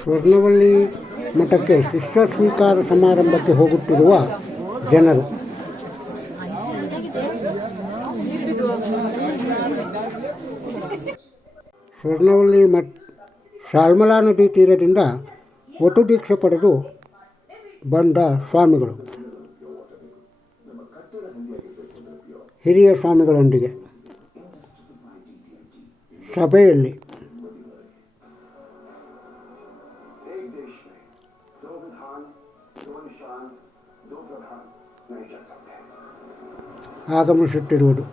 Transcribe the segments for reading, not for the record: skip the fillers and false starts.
ಸ್ವರ್ಣವಳ್ಳಿ ಮಠಕ್ಕೆ ಶಿಷ್ಯ ಸ್ವೀಕಾರ ಸಮಾರಂಭಕ್ಕೆ ಹೋಗುತ್ತಿರುವ ಜನರು. ಸ್ವರ್ಣವಳ್ಳಿ ಶಾಲ್ಮಲಾ ನದಿ ತೀರದಿಂದ ವಟು ದೀಕ್ಷೆ ಪಡೆದು ಬಂದ ಸ್ವಾಮಿಗಳು ಹಿರಿಯ ಸ್ವಾಮಿಗಳೊಂದಿಗೆ ಸಭೆಯಲ್ಲಿ ಆಗಮಿಸುತ್ತಿರುವುದು.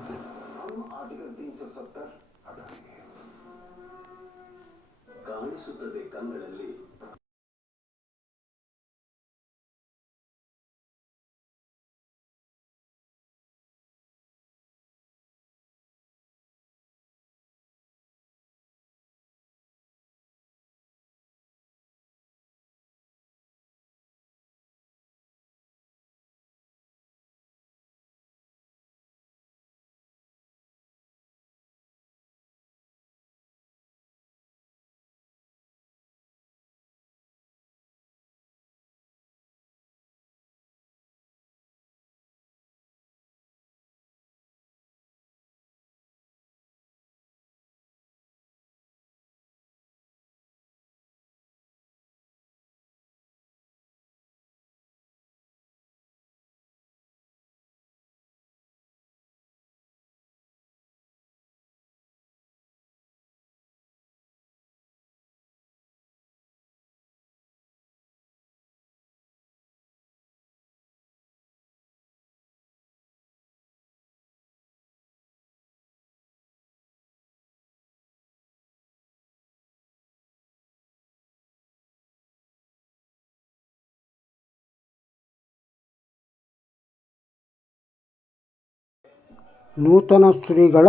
ನೂತನ ಶ್ರೀಗಳ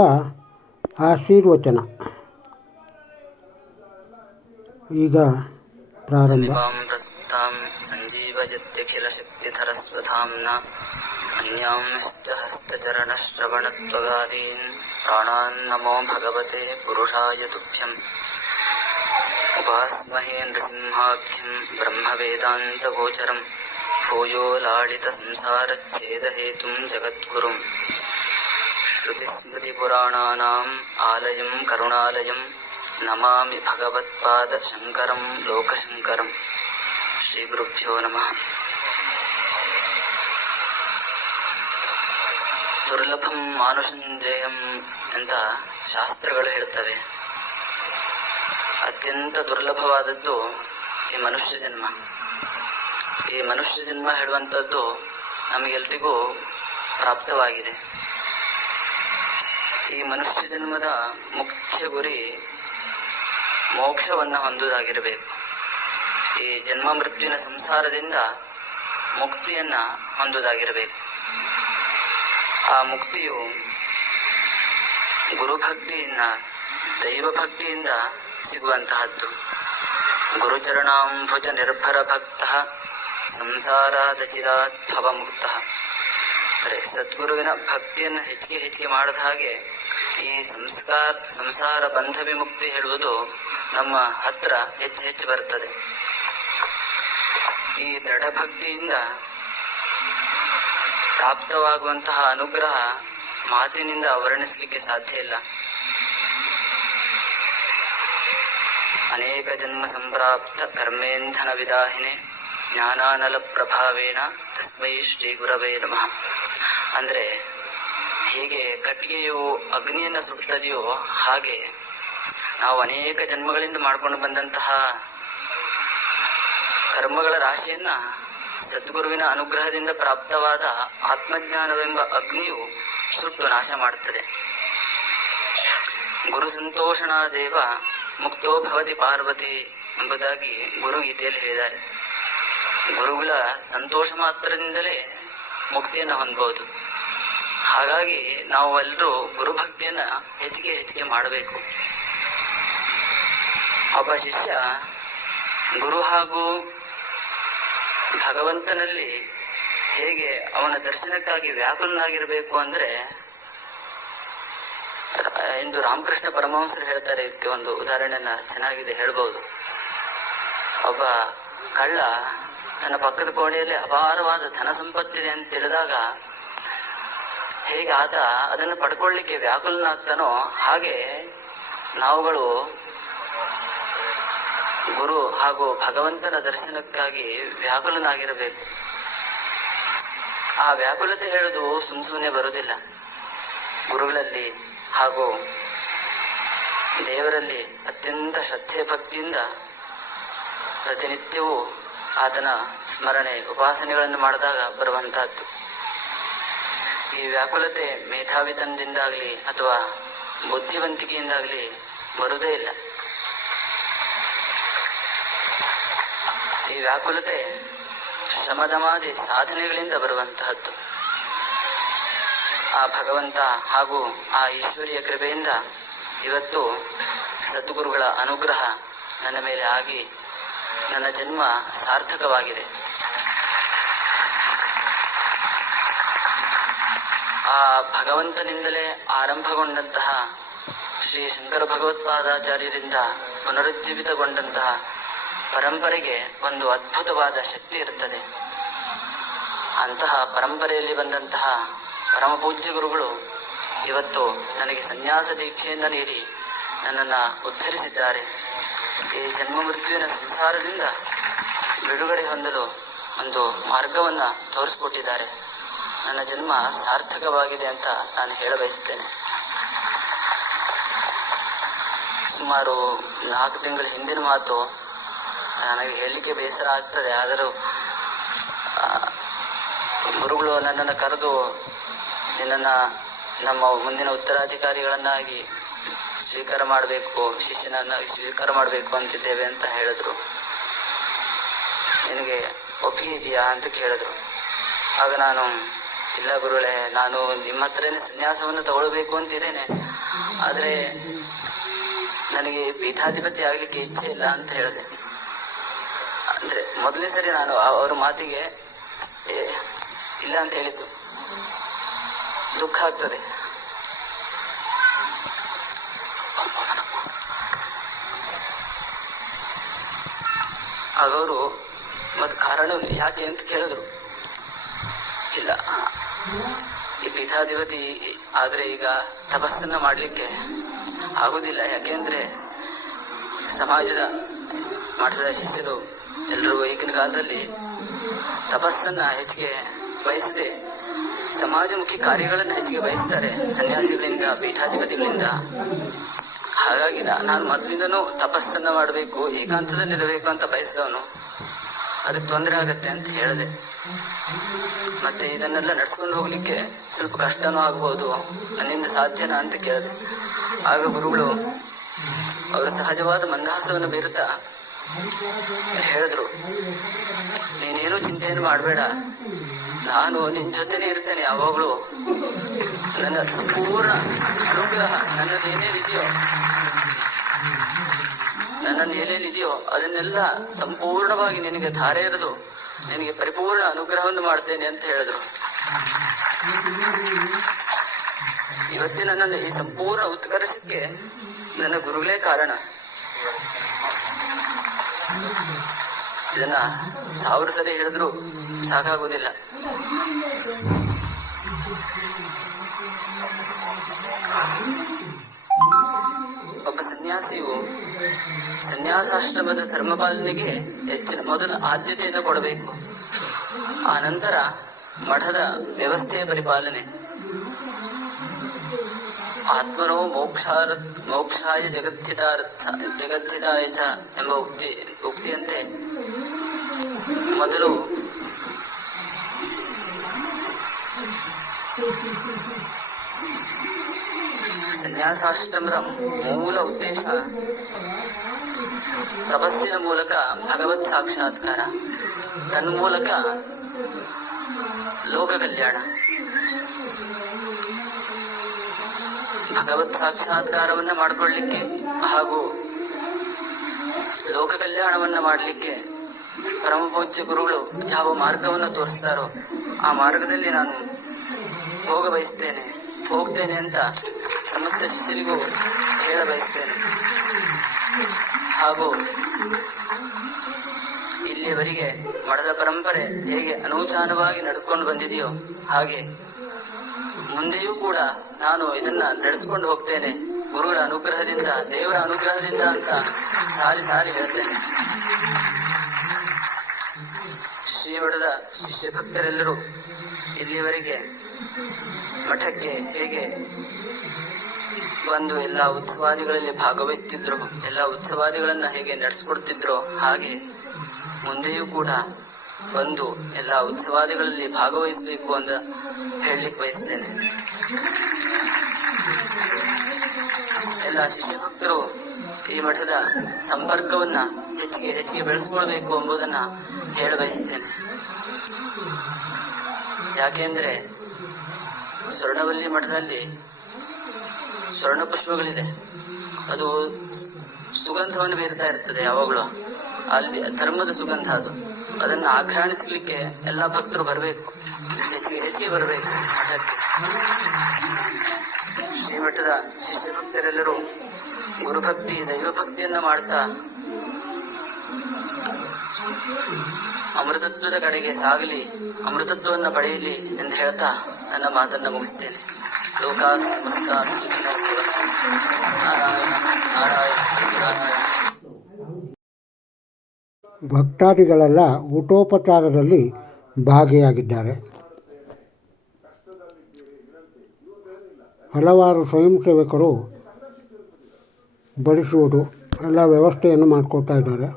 ಆಶೀರ್ವಚನ ಈಗ ಪ್ರಾರಂಭ. ಸಂಜೀವಯತ್ಯಖಿಲಶಕ್ತಿಧರಸ್ವಧಾಮ್ನಾ ಅನ್ಯಾಂಶ್ಚ ಹಸ್ತಚರಣಶ್ರವಣತ್ವಗಾದೀನ್ ಪ್ರಾಣಾನ್ ನಮೋ ಭಗವತೆ ಪುರುಷಾಯ ತುಭ್ಯಂ. ಉಪಾಸ್ಮಹೇ ನೃಸಿಂಹಾಖ್ಯಂ ಬ್ರಹ್ಮವೇದಾಂತಗೋಚರಂ ಭೂಯೋ ಲಾಳಿತ ಸಂಸಾರಚ್ಛೇದಹೇತುಂ ಜಗದ್ಗುರುಂ. ಶ್ರುತಿಸ್ಮೃತಿಪುರಾಣಾನಾಂ ಆಲಯಂ ಕರುಣಾಲಯಂ ನಮಾಮಿ ಭಗವತ್ಪಾದ ಶಂಕರಂ ಲೋಕಶಂಕರಂ. ಶ್ರೀ ಗುರುಭ್ಯೋ ನಮಃ. ದುರ್ಲಭಂ ಮಾನುಷಂಜೇಯಂ ಅಂತ ಶಾಸ್ತ್ರಗಳು ಹೇಳ್ತವೆ. ಅತ್ಯಂತ ದುರ್ಲಭವಾದದ್ದು ಈ ಮನುಷ್ಯ ಜನ್ಮ. ಈ ಮನುಷ್ಯ ಜನ್ಮ ಹೇಳುವಂಥದ್ದು ನಮಗೆಲ್ರಿಗೂ ಪ್ರಾಪ್ತವಾಗಿದೆ. ಈ ಮನುಷ್ಯ ಜನ್ಮದ ಮುಖ್ಯ ಗುರಿ ಮೋಕ್ಷವನ್ನು ಹೊಂದುವುದಾಗಿರಬೇಕು. ಈ ಜನ್ಮ ಮೃತ್ಯುವಿನ ಸಂಸಾರದಿಂದ ಮುಕ್ತಿಯನ್ನ ಹೊಂದುವುದಾಗಿರಬೇಕು. ಆ ಮುಕ್ತಿಯು ಗುರುಭಕ್ತಿಯಿಂದ ದೈವಭಕ್ತಿಯಿಂದ ಸಿಗುವಂತಹದ್ದು. ಗುರುಚರಣಾಂಭುಜ ನಿರ್ಭರ ಭಕ್ತ ಸಂಸಾರಾದಚಿರಾತ್ ಭವ ಮುಕ್ತ. ಅಂದರೆ ಸದ್ಗುರುವಿನ ಭಕ್ತಿಯನ್ನು ಹೆಚ್ಚಿಗೆ ಮಾಡಿದ ಹಾಗೆ ಈ ಸಂಸಾರ ಬಂಧ ವಿಮುಕ್ತಿ ಹೇಳುವುದು ನಮ್ಮ ಹತ್ರ ಹೆಚ್ಚು ಬರ್ತದೆ. ಈ ದೃಢ ಭಕ್ತಿಯಿಂದ ಪ್ರಾಪ್ತವಾಗುವಂತಹ ಅನುಗ್ರಹ ಮಾತಿನಿಂದ ವರ್ಣಿಸಲಿಕ್ಕೆ ಸಾಧ್ಯ ಇಲ್ಲ. ಅನೇಕ ಜನ್ಮ ಸಂಪ್ರಾಪ್ತ ಕರ್ಮೇಂಧನ ವಿದಾಹಿನೆ ಜ್ಞಾನಾನಲ ಪ್ರಭಾವೇನ ತಸ್ಮೈ ಶ್ರೀ ಗುರವೇ ನಮಃ. ಅಂದ್ರೆ ಹೇಗೆ ಕಟ್ಟಿಗೆಯು ಅಗ್ನಿಯನ್ನು ಸುಡುತ್ತದೆಯೋ ಹಾಗೆ ನಾವು ಅನೇಕ ಜನ್ಮಗಳಿಂದ ಮಾಡಿಕೊಂಡು ಬಂದಂತಹ ಕರ್ಮಗಳ ರಾಶಿಯನ್ನ ಸದ್ಗುರುವಿನ ಅನುಗ್ರಹದಿಂದ ಪ್ರಾಪ್ತವಾದ ಆತ್ಮಜ್ಞಾನವೆಂಬ ಅಗ್ನಿಯು ಸುಟ್ಟು ನಾಶ ಮಾಡುತ್ತದೆ. ಗುರು ಸಂತೋಷಣಾ ದೇವ ಮುಕ್ತೋ ಭವತಿ ಪಾರ್ವತಿ ಎಂಬುದಾಗಿ ಗುರು ಗೀತೆಯಲ್ಲಿ ಹೇಳಿದ್ದಾರೆ. ಗುರುಗಳ ಸಂತೋಷ ಮಾತ್ರದಿಂದಲೇ ಮುಕ್ತಿಯನ್ನು ಹೊಂದಬಹುದು. ಹಾಗಾಗಿ ನಾವು ಎಲ್ಲರೂ ಗುರುಭಕ್ತಿಯನ್ನ ಹೆಚ್ಚಿಗೆ ಮಾಡಬೇಕು. ಒಬ್ಬ ಶಿಷ್ಯ ಗುರು ಹಾಗೂ ಭಗವಂತನಲ್ಲಿ ಹೇಗೆ ಅವನ ದರ್ಶನಕ್ಕಾಗಿ ವ್ಯಾಕುಲನಾಗಿರಬೇಕು ಅಂದ್ರೆ, ಇಂದು ರಾಮಕೃಷ್ಣ ಪರಮಹಂಸರು ಹೇಳ್ತಾರೆ. ಇದಕ್ಕೆ ಒಂದು ಉದಾಹರಣೆಯನ್ನ ಚೆನ್ನಾಗಿದೆ ಹೇಳ್ಬಹುದು. ಒಬ್ಬ ಕಳ್ಳ ತನ್ನ ಪಕ್ಕದ ಕೋಣೆಯಲ್ಲಿ ಅಪಾರವಾದ ಧನ ಸಂಪತ್ತಿದೆ ಅಂತ ತಿಳಿದಾಗ ಹೇಗೆ ಆತ ಅದನ್ನು ಪಡ್ಕೊಳ್ಳಿಕ್ಕೆ ವ್ಯಾಕುಲನಾಗ್ತಾನೋ ಹಾಗೆ ನಾವುಗಳು ಗುರು ಹಾಗೂ ಭಗವಂತನ ದರ್ಶನಕ್ಕಾಗಿ ವ್ಯಾಕುಲನಾಗಿರಬೇಕು. ಆ ವ್ಯಾಕುಲತೆ ಹೇಳುದು ಸುಮ್ಮನೆ ಬರುವುದಿಲ್ಲ. ಗುರುಗಳಲ್ಲಿ ಹಾಗೂ ದೇವರಲ್ಲಿ ಅತ್ಯಂತ ಶ್ರದ್ಧೆ ಭಕ್ತಿಯಿಂದ ಪ್ರತಿನಿತ್ಯವೂ ಆತನ ಸ್ಮರಣೆ ಉಪಾಸನೆಗಳನ್ನು ಮಾಡಿದಾಗ ಬರುವಂತಹದ್ದು. ಈ ವ್ಯಾಕುಲತೆ ಮೇಧಾವಿತನದಿಂದಾಗಲಿ ಅಥವಾ ಬುದ್ಧಿವಂತಿಕೆಯಿಂದಾಗಲಿ ಬರುವುದೇ ಇಲ್ಲ. ಈ ವ್ಯಾಕುಲತೆ ಶ್ರಮದಮಾದಿ ಸಾಧನೆಗಳಿಂದ ಬರುವಂತಹದ್ದು. ಆ ಭಗವಂತ ಹಾಗೂ ಆ ಈಶ್ವರಿಯ ಕೃಪೆಯಿಂದ ಇವತ್ತು ಸದ್ಗುರುಗಳ ಅನುಗ್ರಹ ನನ್ನ ಮೇಲೆ ಆಗಿ ನನ್ನ ಜನ್ಮ ಸಾರ್ಥಕವಾಗಿದೆ. ಆ ಭಗವಂತನಿಂದಲೇ ಆರಂಭಗೊಂಡಂತಹ ಶ್ರೀ ಶಂಕರ ಭಗವತ್ಪಾದಾಚಾರ್ಯರಿಂದ ಪುನರುಜ್ಜೀವಿತಗೊಂಡಂತಹ ಪರಂಪರೆಗೆ ಒಂದು ಅದ್ಭುತವಾದ ಶಕ್ತಿ ಇರುತ್ತದೆ. ಅಂತಹ ಪರಂಪರೆಯಲ್ಲಿ ಬಂದಂತಹ ಪರಮ ಪೂಜ್ಯ ಗುರುಗಳು ಇವತ್ತು ನನಗೆ ಸನ್ಯಾಸ ದೀಕ್ಷೆಯಿಂದ ನೀಡಿ ನನ್ನನ್ನು ಉದ್ಧರಿಸಿದ್ದಾರೆ. ಈ ಜನ್ಮ ಮೃತ್ಯುವಿನ ಸಂಸಾರದಿಂದ ಬಿಡುಗಡೆ ಹೊಂದಲು ಒಂದು ಮಾರ್ಗವನ್ನು ತೋರಿಸಿಕೊಟ್ಟಿದ್ದಾರೆ. ನನ್ನ ಜನ್ಮ ಸಾರ್ಥಕವಾಗಿದೆ ಅಂತ ನಾನು ಹೇಳಬಯಸುತ್ತೇನೆ. ಸುಮಾರು 4 ತಿಂಗಳ ಹಿಂದಿನ ಮಾತು, ನನಗೆ ಹೇಳಲಿಕ್ಕೆ ಬೇಸರ ಆಗ್ತದೆ. ಆದರೂ ಗುರುಗಳು ನನ್ನನ್ನು ಕರೆದು ನಿನ್ನನ್ನು ನಮ್ಮ ಮುಂದಿನ ಉತ್ತರಾಧಿಕಾರಿಗಳನ್ನಾಗಿ ಸ್ವೀಕಾರ ಮಾಡಬೇಕು, ಶಿಷ್ಯನನ್ನಾಗಿ ಸ್ವೀಕಾರ ಮಾಡಬೇಕು ಅಂತಿದ್ದೇವೆ ಅಂತ ಹೇಳಿದ್ರು. ನಿನಗೆ ಒಪ್ಪಿಗೆ ಇದೆಯಾ ಅಂತ ಕೇಳಿದ್ರು. ಆಗ ನಾನು, ಇಲ್ಲ ಗುರುಗಳೇ, ನಾನು ನಿಮ್ಮ ಹತ್ರನೇ ಸನ್ಯಾಸವನ್ನು ತಗೊಳ್ಬೇಕು ಅಂತಿದ್ದೇನೆ, ಆದರೆ ನನಗೆ ಪೀಠಾಧಿಪತಿ ಆಗಲಿಕ್ಕೆ ಇಚ್ಛೆ ಇಲ್ಲ ಅಂತ ಹೇಳಿದೆ. ಅಂದರೆ ಮೊದಲನೇ ಸರಿ ನಾನು ಅವ್ರ ಮಾತಿಗೆ ಇಲ್ಲ ಅಂತ ಹೇಳಿದ್ದು. ದುಃಖ ಆಗ್ತದೆ. ಆಗ ಅವರು ಮತ್ತು ಕಾರಣ ಯಾಕೆ ಅಂತ ಕೇಳಿದ್ರು. ಇಲ್ಲ, ಈ ಪೀಠಾಧಿಪತಿ ಆದರೆ ಈಗ ತಪಸ್ಸನ್ನ ಮಾಡಲಿಕ್ಕೆ ಆಗುವುದಿಲ್ಲ. ಯಾಕೆಂದರೆ ಸಮಾಜದ ಮಠದ ಶಿಷ್ಯರು ಎಲ್ಲರೂ ಈಗಿನ ಕಾಲದಲ್ಲಿ ತಪಸ್ಸನ್ನ ಹೆಚ್ಚಿಗೆ ಬಯಸದೆ ಸಮಾಜಮುಖಿ ಕಾರ್ಯಗಳನ್ನು ಹೆಚ್ಚಿಗೆ ಬಯಸ್ತಾರೆ ಸನ್ಯಾಸಿಗಳಿಂದ, ಪೀಠಾಧಿಪತಿಗಳಿಂದ. ಹಾಗಾಗಿ ನಾನು ಮೊದಲಿಂದನೂ ತಪಸ್ಸನ್ನ ಮಾಡಬೇಕು, ಏಕಾಂತದಲ್ಲಿರಬೇಕು ಅಂತ ಬಯಸಿದವನು. ಅದಕ್ಕೆ ತೊಂದರೆ ಆಗತ್ತೆ ಅಂತ ಹೇಳಿದೆ. ಮತ್ತೆ ಇದನ್ನೆಲ್ಲ ನಡ್ಸ್ಕೊಂಡು ಹೋಗ್ಲಿಕ್ಕೆ ಸ್ವಲ್ಪ ಕಷ್ಟನೂ ಆಗ್ಬೋದು, ನನ್ನಿಂದ ಸಾಧ್ಯನಾ ಅಂತ ಕೇಳಿದೆ. ಆಗ ಗುರುಗಳು ಅವರ ಸಹಜವಾದ ಮಂದಹಾಸವನ್ನು ಬೀರುತ್ತಾ ಹೇಳಿದ್ರು, ನೀನೇನು ಚಿಂತೆಯನ್ನು ಮಾಡಬೇಡ, ನಾನು ನಿನ್ನ ಜೊತೆನೇ ಇರ್ತೇನೆ ಯಾವಾಗಲೂ. ನನ್ನ ಸಂಪೂರ್ಣ ಅನುಗ್ರಹ ನನ್ನನ್ನು ಏನೇನಿದೆಯೋ ಅದನ್ನೆಲ್ಲ ಸಂಪೂರ್ಣವಾಗಿ ನಿನಗೆ ಧಾರೆ ಎರೆದು ನಿನಗೆ ಪರಿಪೂರ್ಣ ಅನುಗ್ರಹವನ್ನು ಮಾಡ್ತೇನೆ ಅಂತ ಹೇಳಿದ್ರು. ಇವತ್ತಿನ ನನ್ನ ಈ ಸಂಪೂರ್ಣ ಉತ್ಕರ್ಷಕ್ಕೆ ನನ್ನ ಗುರುಗಳೇ ಕಾರಣ. ಇದನ್ನ 1000 ಸರಿ ಹೇಳಿದ್ರು ಸಾಕಾಗುವುದಿಲ್ಲ. ಒಬ್ಬ ಸನ್ಯಾಸಿಯು ಸನ್ಯಾಸಾಶ್ರಮದ ಧರ್ಮಪಾಲನೆಗೆ ಮೊದಲು ಆದ್ಯತೆಯನ್ನು ಕೊಡಬೇಕು. ಆ ನಂತರ ಮಠದ ವ್ಯವಸ್ಥೆಯ ಪರಿಪಾಲನೆ. ಆತ್ಮನೋ ಮೋಕ್ಷಾಯ ಜಗದ್ಧಿತಾಯ ಚ ಎಂಬ ಉಕ್ತಿಯಂತೆ ಮೊದಲು ಸನ್ಯಾಸಾಶ್ರಮದ ಮೂಲ ಉದ್ದೇಶ ತಪಸ್ಸಿನ ಮೂಲಕ ಭಗವತ್ ಸಾಕ್ಷಾತ್ಕಾರ, ತನ್ಮೂಲಕ ಲೋಕ ಕಲ್ಯಾಣ. ಭಗವತ್ ಸಾಕ್ಷಾತ್ಕಾರವನ್ನ ಮಾಡಿಕೊಳ್ಳಿಕ್ಕೆ ಹಾಗೂ ಲೋಕ ಕಲ್ಯಾಣವನ್ನ ಮಾಡಲಿಕ್ಕೆ ಪರಮ ಪೂಜ್ಯ ಗುರುಗಳು ಯಾವ ಮಾರ್ಗವನ್ನು ತೋರಿಸ್ತಾರೋ ಆ ಮಾರ್ಗದಲ್ಲಿ ನಾನು ಹೋಗ್ತೇನೆ ಅಂತ ಸಮಸ್ತ ಶಿಷ್ಯರಿಗೂ ಹೇಳ ಬಯಸ್ತೇನೆ. ಹಾಗೂ ಇಲ್ಲಿಯವರೆಗೆ ಮಠದ ಪರಂಪರೆ ಹೇಗೆ ಅನೂಚಾನವಾಗಿ ನಡೆದುಕೊಂಡು ಬಂದಿದೆಯೋ ಹಾಗೆ ಮುಂದೆಯೂ ಕೂಡ ನಾನು ಇದನ್ನ ನಡೆಸ್ಕೊಂಡು ಹೋಗ್ತೇನೆ, ಗುರುಗಳ ಅನುಗ್ರಹದಿಂದ, ದೇವರ ಅನುಗ್ರಹದಿಂದ ಅಂತ ಸಾರಿ ಸಾರಿ ಹೇಳ್ತೇನೆ. ಶ್ರೀಮಠದ ಶಿಷ್ಯ ಭಕ್ತರೆಲ್ಲರೂ ಇಲ್ಲಿಯವರೆಗೆ ಮಠಕ್ಕೆ ಹೇಗೆ ಬಂದು ಎಲ್ಲ ಉತ್ಸವಾದಿಗಳಲ್ಲಿ ಭಾಗವಹಿಸ್ತಿದ್ರು, ಎಲ್ಲ ಉತ್ಸವಾದಿಗಳನ್ನ ಹೇಗೆ ನಡೆಸ್ಕೊಡ್ತಿದ್ರು, ಹಾಗೆ ಮುಂದೆಯೂ ಕೂಡ ಬಂದು ಎಲ್ಲ ಉತ್ಸವಾದಿಗಳಲ್ಲಿ ಭಾಗವಹಿಸಬೇಕು ಅಂತ ಹೇಳಲಿಕ್ಕೆ ಬಯಸ್ತೇನೆ. ಎಲ್ಲ ಶಿಷ್ಯ ಭಕ್ತರು ಈ ಮಠದ ಸಂಪರ್ಕವನ್ನ ಹೆಚ್ಚಿಗೆ ಬೆಳೆಸ್ಕೊಳ್ಬೇಕು ಎಂಬುದನ್ನ ಹೇಳ ಬಯಸ್ತೇನೆ. ಯಾಕೆಂದ್ರೆ ಸ್ವರ್ಣವಲ್ಲಿ ಮಠದಲ್ಲಿ ಸ್ವರ್ಣ ಪುಷ್ಪಗಳಿದೆ, ಅದು ಸುಗಂಧವನ್ನು ಬೀರ್ತಾ ಇರ್ತದೆ ಯಾವಾಗಲೂ. ಅಲ್ಲಿ ಧರ್ಮದ ಸುಗಂಧ ಅದು. ಅದನ್ನು ಆಘ್ರಾಣಿಸಲಿಕ್ಕೆ ಎಲ್ಲ ಭಕ್ತರು ಬರಬೇಕು, ಹೆಚ್ಚಿಗೆ ಬರಬೇಕು ಮಠಕ್ಕೆ. ಶ್ರೀಮಠದ ಶಿಷ್ಯ ಭಕ್ತರೆಲ್ಲರೂ ಗುರುಭಕ್ತಿ, ದೈವಭಕ್ತಿಯನ್ನ ಮಾಡ್ತಾ ಅಮೃತತ್ವದ ಕಡೆಗೆ ಸಾಗಲಿ, ಅಮೃತತ್ವವನ್ನ ಪಡೆಯಲಿ ಎಂದು ಹೇಳ್ತಾ ನನ್ನ ಮಾತನ್ನ ಮುಗಿಸ್ತೇನೆ. ಲೋಕಾ ಸಮಸ್ತ ಸುಖಿನೋ ಭವಂತು. ನಾರಾಯಣ ನಾರಾಯಣ ನಾರಾಯಣ. ಭಕ್ತಾದಿಗಳೆಲ್ಲ ಊಟೋಪಚಾರದಲ್ಲಿ ಭಾಗಿಯಾಗಿದ್ದಾರೆ. ಹಲವಾರು ಸ್ವಯಂ ಸೇವಕರು ಬಡಿಸುವುದು ಎಲ್ಲ ವ್ಯವಸ್ಥೆಯನ್ನು ಮಾಡಿಕೊಡ್ತಾ ಇದ್ದಾರೆ.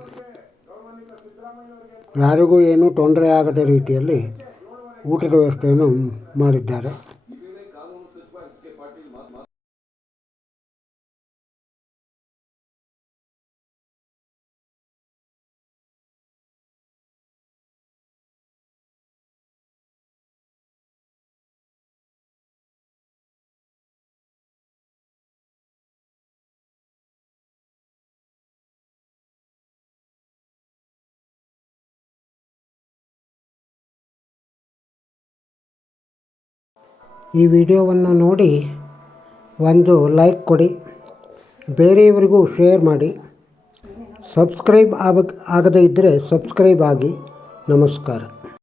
ಯಾರಿಗೂ ಏನೂ ತೊಂದರೆ ಆಗದ ರೀತಿಯಲ್ಲಿ ಊಟದ ವ್ಯವಸ್ಥೆಯನ್ನು ಮಾಡಿದ್ದಾರೆ. ಈ ವಿಡಿಯೋವನ್ನು ನೋಡಿ ಒಂದು ಲೈಕ್ ಕೊಡಿ, ಬೇರೆಯವರಿಗೂ ಶೇರ್ ಮಾಡಿ. ಸಬ್ಸ್ಕ್ರೈಬ್ ಆಗದೇ ಇದ್ದರೆ ಸಬ್ಸ್ಕ್ರೈಬ್ ಆಗಿ. ನಮಸ್ಕಾರ.